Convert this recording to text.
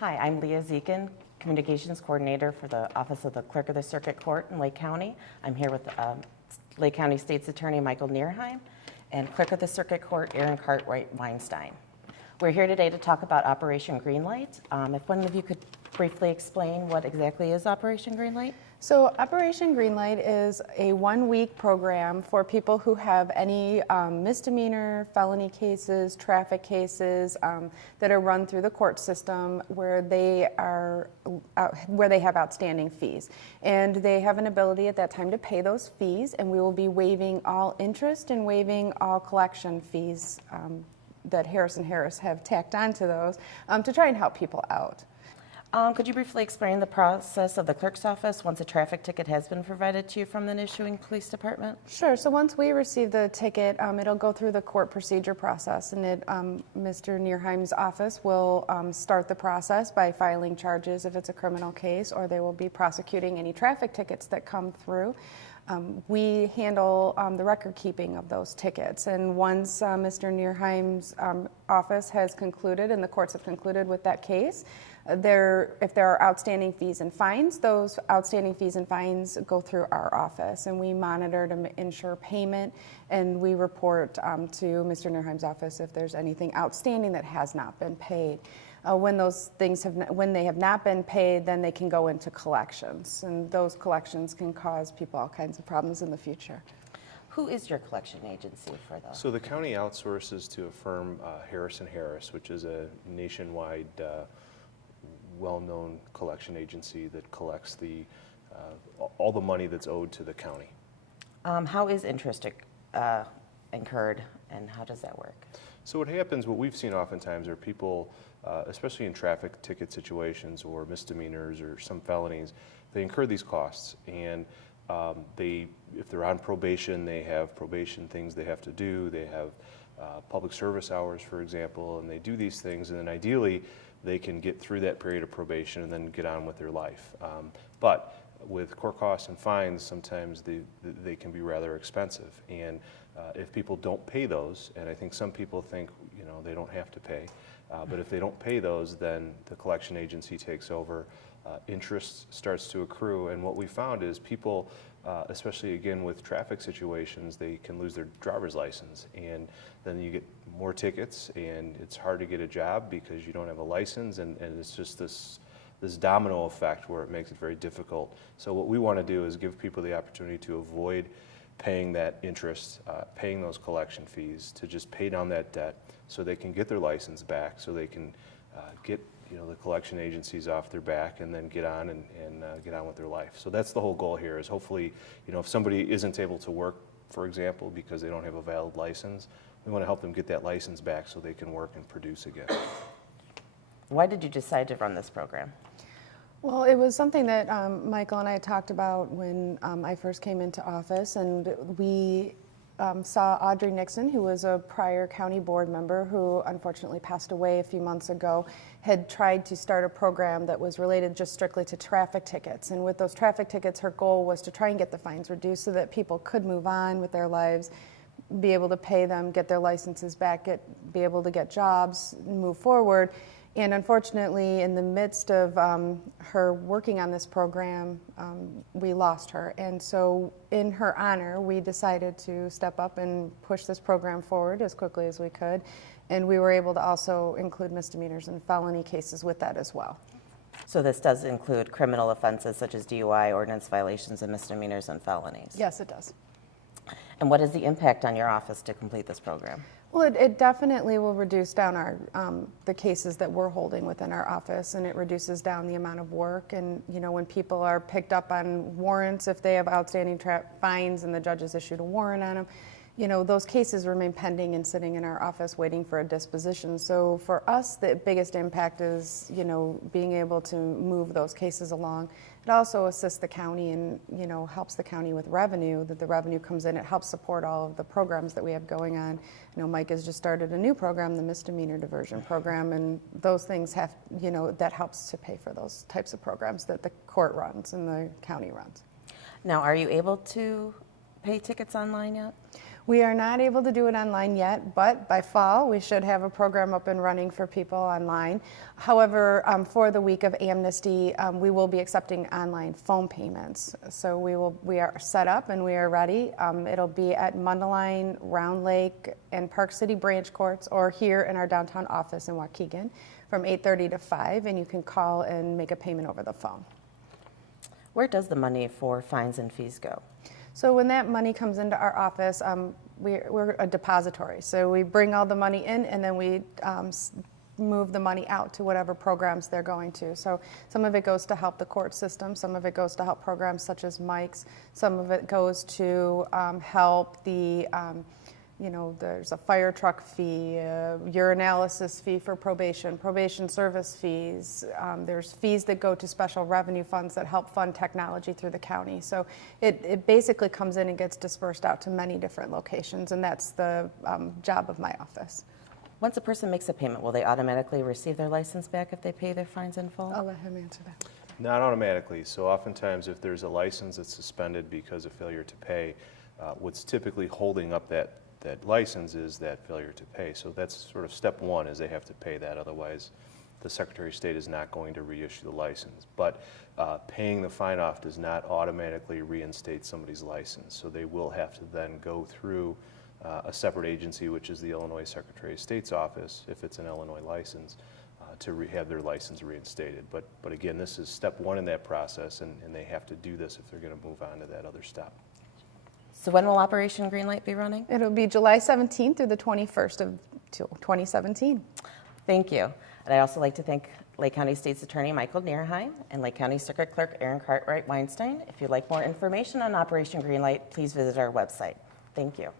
Hi, I'm Leah Zekin, Communications Coordinator for the Office of the Clerk of the Circuit Court in Lake County. I'm here with Lake County State's Attorney Michael Nierheim and Clerk of the Circuit Court Aaron Cartwright-Weinstein. We're here today to talk about Operation Greenlight. If one of you could briefly explain what exactly is Operation Greenlight? So Operation Greenlight is a one-week program for people who have any misdemeanor, felony cases, traffic cases that are run through the court system where they have outstanding fees. And they have an ability at that time to pay those fees, and we will be waiving all interest and waiving all collection fees that Harris & Harris have tacked onto those to try and help people out. Could you briefly explain the process of the clerk's office once a traffic ticket has been provided to you from the issuing police department? Sure. So once we receive the ticket, it'll go through the court procedure process, and Mr. Nierheim's office will start the process by filing charges if it's a criminal case, or they will be prosecuting any traffic tickets that come through. We handle the record keeping of those tickets, and once Mr. Nierheim's office has concluded and the courts have concluded with that case, if there are outstanding fees and fines, those outstanding fees and fines go through our office, and we monitor to ensure payment, and we report to Mr. Nierheim's office if there's anything outstanding that has not been paid. When they have not been paid, then they can go into collections, and those collections can cause people all kinds of problems in the future. Who is your collection agency for those? So the county outsources to a firm, Harris & Harris, which is a nationwide well-known collection agency that collects all the money that's owed to the county. How is interest incurred, and how does that work? So what happens, what we've seen oftentimes are people, especially in traffic ticket situations or misdemeanors or some felonies, they incur these costs, and if they're on probation, they have probation things they have to do. They have public service hours, for example, and they do these things, and then ideally they can get through that period of probation and then get on with their life. But with court costs and fines, sometimes they can be rather expensive, and if people don't pay those, and I think some people think they don't have to pay, but if they don't pay those, then the collection agency takes over. Interest starts to accrue, and what we found is people, especially again with traffic situations, they can lose their driver's license, and then you get more tickets, and it's hard to get a job because you don't have a license, and it's just this domino effect where it makes it very difficult. So what we want to do is give people the opportunity to avoid paying that interest, paying those collection fees, to just pay down that debt so they can get their license back, so they can get the collection agencies off their back and then get on and get on with their life. So that's the whole goal here, is hopefully, if somebody isn't able to work, for example, because they don't have a valid license, we want to help them get that license back so they can work and produce again. Why did you decide to run this program? Well, it was something that Michael and I talked about when I first came into office, and we saw Audrey Nixon, who was a prior county board member who unfortunately passed away a few months ago, had tried to start a program that was related just strictly to traffic tickets. And with those traffic tickets, her goal was to try and get the fines reduced so that people could move on with their lives, be able to pay them, get their licenses back, be able to get jobs, move forward. And unfortunately, in the midst of her working on this program, we lost her. And so in her honor, we decided to step up and push this program forward as quickly as we could. And we were able to also include misdemeanors and felony cases with that as well. So this does include criminal offenses such as DUI, ordinance violations, and misdemeanors and felonies? Yes, it does. And what is the impact on your office to complete this program? Well, it definitely will reduce down the cases that we're holding within our office, and it reduces down the amount of work. And when people are picked up on warrants, if they have outstanding fines and the judge has issued a warrant on them, those cases remain pending and sitting in our office waiting for a disposition. So for us, the biggest impact is being able to move those cases along. It also assists the county and helps the county with revenue, that the revenue comes in. It helps support all of the programs that we have going on. Mike has just started a new program, the misdemeanor diversion program, and those things have, that helps to pay for those types of programs that the court runs and the county runs. Now, are you able to pay tickets online yet? We are not able to do it online yet, but by fall, we should have a program up and running for people online. However, for the week of amnesty, we will be accepting online phone payments. So we are set up and we are ready. It'll be at Mundelein, Round Lake, and Park City branch courts, or here in our downtown office in Waukegan from 8:30 to 5, and you can call and make a payment over the phone. Where does the money for fines and fees go? So when that money comes into our office, we're a depository. So we bring all the money in and then we move the money out to whatever programs they're going to. So some of it goes to help the court system, some of it goes to help programs such as Mike's, some of it goes to help the there's a fire truck fee, urinalysis fee for probation service fees. There's fees that go to special revenue funds that help fund technology through the county. So it basically comes in and gets dispersed out to many different locations, and that's the job of my office. Once a person makes a payment, will they automatically receive their license back if they pay their fines in full? I'll let him answer that. Not automatically. So oftentimes if there's a license that's suspended because of failure to pay, what's typically holding up that license is that failure to pay. So that's sort of step one, is they have to pay that. Otherwise, the Secretary of State is not going to reissue the license. But paying the fine off does not automatically reinstate somebody's license. So they will have to then go through a separate agency, which is the Illinois Secretary of State's office, if it's an Illinois license, to have their license reinstated. But again, this is step one in that process, and they have to do this if they're going to move on to that other step. So when will Operation Greenlight be running? It'll be July 17th through the 21st of 2017. Thank you. And I'd also like to thank Lake County State's Attorney Michael Nierheim and Lake County Circuit Clerk Aaron Cartwright Weinstein. If you'd like more information on Operation Greenlight, please visit our website. Thank you.